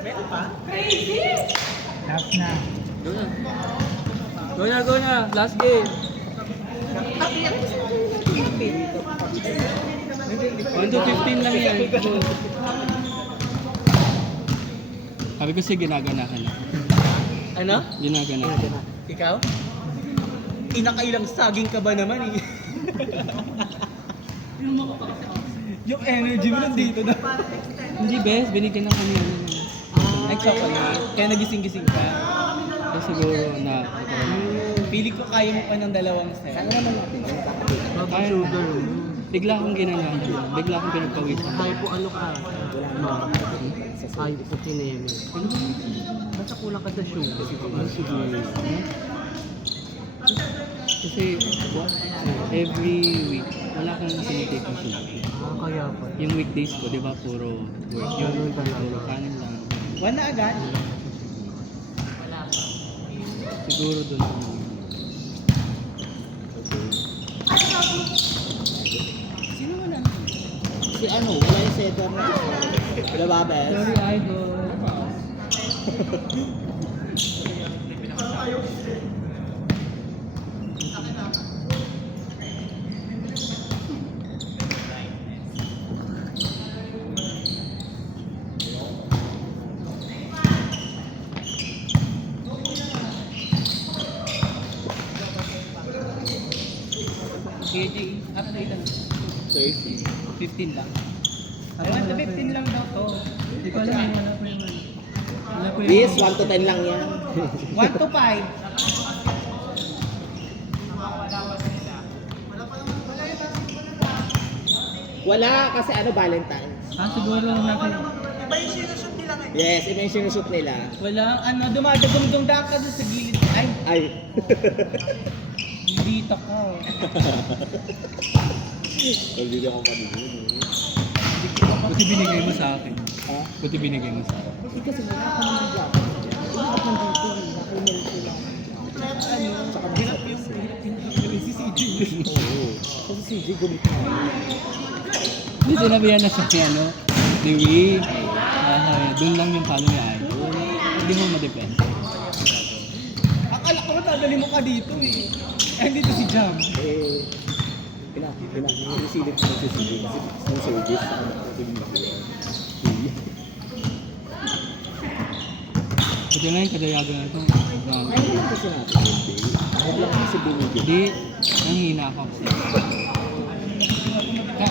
Meron pa? Last na. Go na. Go na, go na. Last game. 1 to 15 lang yan. Sabi ko siya ginaganahan na. Ano? Ginaganahan. Ikaw? Inakailang saging ka ba naman eh? Yung energy mo nandito na. Hindi bes, binigyan ng kanya. Nag-chocolate. Kaya nagising-gising ka. Kaya siguro na Pili ko kaya mo pa ng dalawang set. Sana naman natin. Ay, bigla akong ginanahan. Bigla akong pinagpawisan. Ay po ano ka? Ma. Ay po kineme. Basta kulang ka sa sugar. Kasi every week, wala akong sinitake ng sugar. Kaya pa. Yung weekdays ko, di ba, puro work. Yun talaga. Puro kanin lang. One na agad? Siguro doon ako. Sino mo na? Si ano, wala yung setter na wala ba, Bes? Sorry, idol. KJ, ano na ilan? 30. 15 lang. I want the 15 lang daw to. Hindi ko alam, wala po yung ano. Wala po yung... This, 1 to 10 lang yan. 1 to 5. Wala, kasi ano, Valentine's. Siguro natin. Yes, iba yung sinushoot nila. Wala, ano, dumadagong ka doon sa gilid. Ay, Ay. dito ka. Hindi ako panigin. Buti binigay mo sa akin. Ha? Buti binigay mo sa akin. Hindi kasi wala ako naman jacket. Bakit nandito? Nakalimel ko lang. Saka Hirap yung si CJ. Oo. Kasi si G gumit na. Hindi sinabihan na sa ano, Dewi, doon lang yung palo niya ay. Hindi mo ma-depend. Akala ko matadali mo ka dito eh. Ay, dito si Jam. Eh, pinakisilip ko si CJ kasi si service sa anak ko si Ito lang yung kadayagan na ito. Ay, naman kasi natin yung day. Huwag lang kasi bumigay. Hindi, nanghihina ako kasi.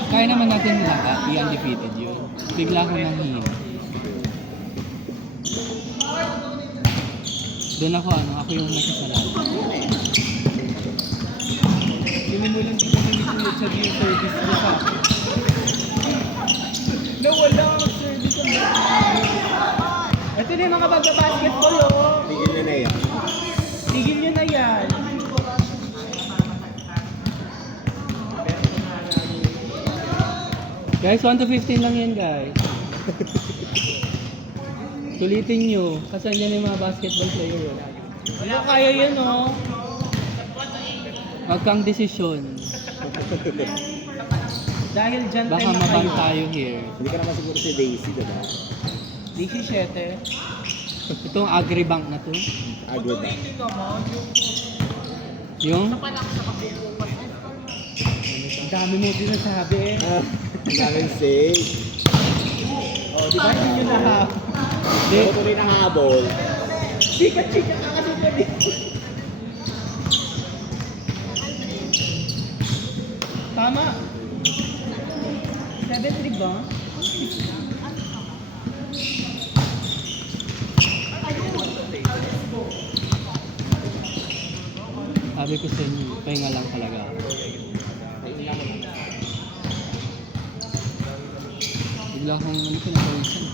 Kaya naman natin lahat, i-undefeated yun. Bigla akong nanghihina. Doon ako ako yung nagkasalanan. Hindi mo lang dito nilikulit sa yung service mo sa akin. Nawala ang service mo. Ito na yung mga bagbabasketball oh. Tigil na na yan. Tigil nyo na yan. Guys, 1 to 15 lang yan guys. Sulitin nyo. Kasi andyan yung mga basketball player. Wala kaya yan oh. Wag kang desisyon. Dahil dyan Baka tayo na mabang kayo. tayo here. Hindi ka naman siguro si Daisy, diba? 17. Itong agribank na to. Agro ba? Yung Ang dami mo din nasabi eh. Ang daming say. Oh, di ba hindi nyo nahabol? Hindi. Ako rin nahabol. Chika-chika ka kasi pa dito. Tama. 7-3 ba? sabi ko sa inyo, pahinga lang talaga. Bigla akong pinapawisan.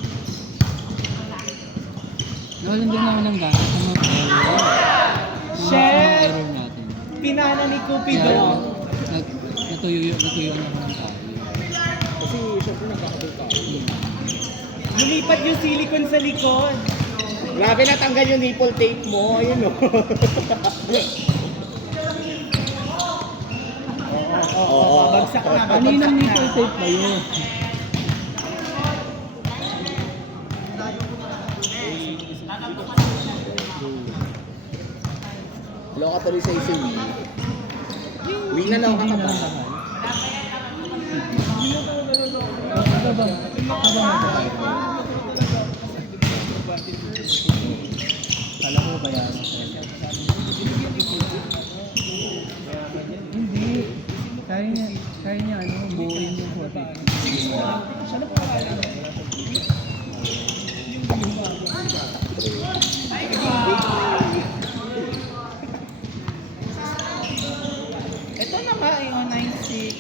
Nawalan din naman ng gamit sa mga error. Chef! Error natin. Pinana ni Cupido. Kaya, natuyo na ako ng tayo. Kasi syempre nagkakabot tayo. Lumipat yung silicone sa likod. Grabe natanggal yung nipple tape mo. Ayun o. Oo, bagsak na. Kaninang Bagsak nipple na. tape ba yun? Loka tuloy sa isi win. Win na loka ka ba? Kala ko ba yan? Hindi. Kaya niya ano, buuin yung 40. Ito na ba yung 9-6?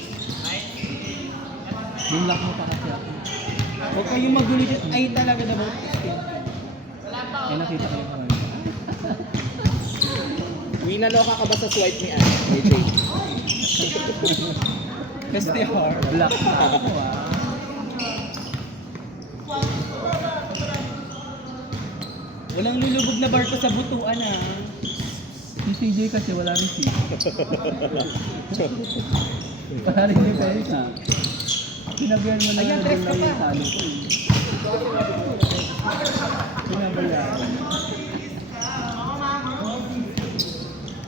Binlock mo pa kasi ako. Huwag kayong magulo dyan. Ay talaga na ba? Ay nakita ko yung one. Win na loka ka ba sa swipe ni Ann? AJ. Kasi hard. Black na ako ah. Walang lulubog na barko sa butuan ah. Si CJ kasi wala rin si. Wala rin yung guys ah. Pinabayan mo na Ayan, yung tres ka yung pa. talo ko eh. Pinabayan.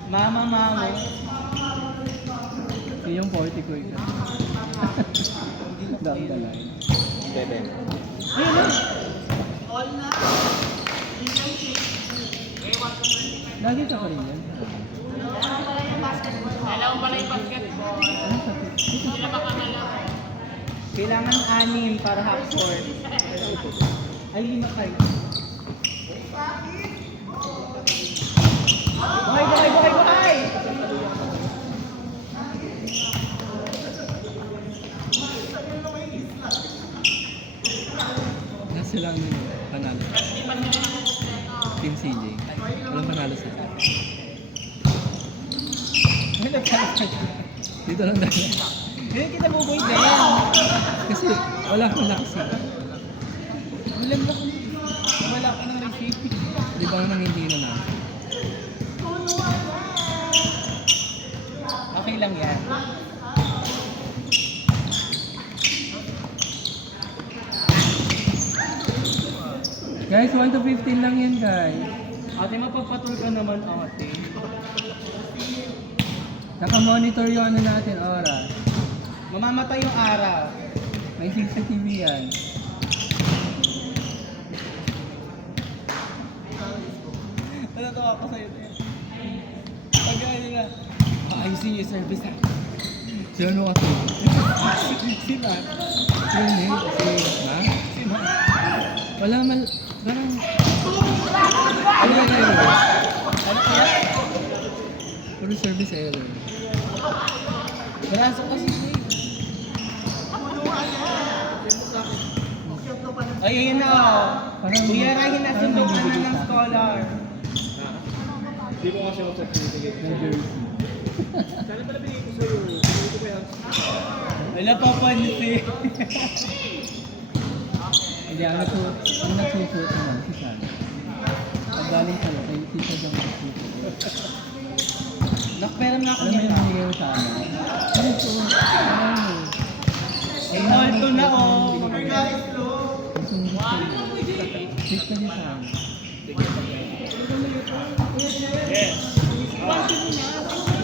Mama. Yung 40 ko eh. Down the line. Bebe. Ayun na. Lagi ka pa rin yan. Kailangan 6 para half court. Ay, 5 kayo. Buhay! Nasa lang yung panalo. Team CJ. Walang panalo sa akin. Dito lang dahil. Hindi kita bubuhay din. Kasi wala akong lakas eh. Wala ka ng receipt. Di ba nang hindi na na? Okay lang yan. Guys, 1 to 15 lang yan guys. Ate, mapagpatul ka naman, ate. Naka-monitor yung ano natin, oras. Mamamatay yung araw. May CCTV yan. Natatawa ako sa'yo. Pag ano na, ayusin yung service ha. Si ano kasi? Si Matt. Si Nate? Ha? Si Matt. Wala man, parang... Ano ba yan? Ano kaya? Puro service error. Baraso kasi siya. Ay, ayun na oh. Parang- Kuya Rahin na parang sundukan na nabibigay ng sa akin. scholar. Hindi ko kasi ako sa pinibigay. May jersey. Sana pala bigay ko sa'yo. Hindi ko kaya. Wala pa pansin. Hindi, ang nagsusuot naman si San. Pag galing sa'yo, kay Tita Jong nagsusuot. Nakperam na ako Alam mo niya. yung binigay mo sa amin? Ano ito? Ano mo? Ay, alto na oh. Gusto mo gusto mo. Sit ka din sa amin.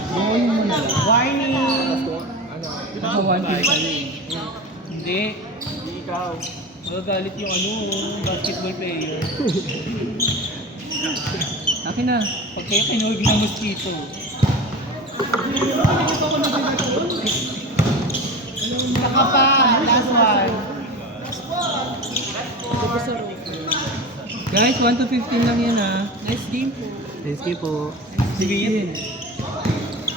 Buuin mo na lang. Warning! Naka 1 kill ka rin. Hindi. Ikaw. Magagalit yung ano, basketball player. Akin na. Pag kayo kinuhig ng mosquito. Saka pa, last one. Guys, 1 to 15 lang yan ha. Nice game po. Let's go po. Sige yun.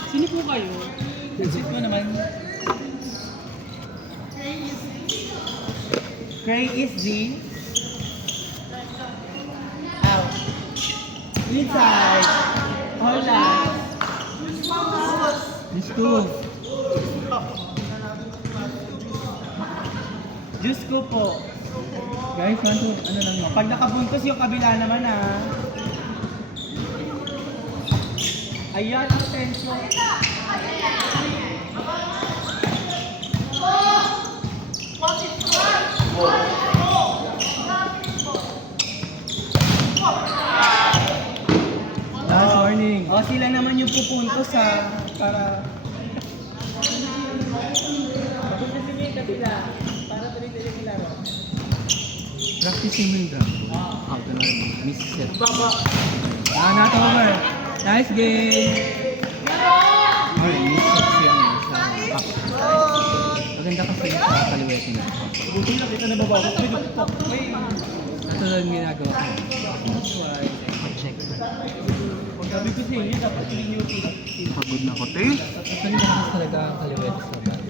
Sino po kayo? Exit mo naman. Gray is Z. Out. Inside. Hola. Let's go. Diyos ko po. Guys, 1 to, ano lang yan. Pag nakabuntos yung kabila naman ah. Ayan, attention. sila naman yung pupunto sa para Practicing mo yung drum. How to learn. Miss set. Nato over. Nice game. Alright, miss set siya sa up. Maganda kasi sa kaliwetin na. buti lang kita nababago. Ito lang ginagawa ko. That's why. Check. Pag sabi ko sa inyo, dapat hindi nyo Pagod na ako, te. Actually, nakakas talaga ang kaliwet sa bat.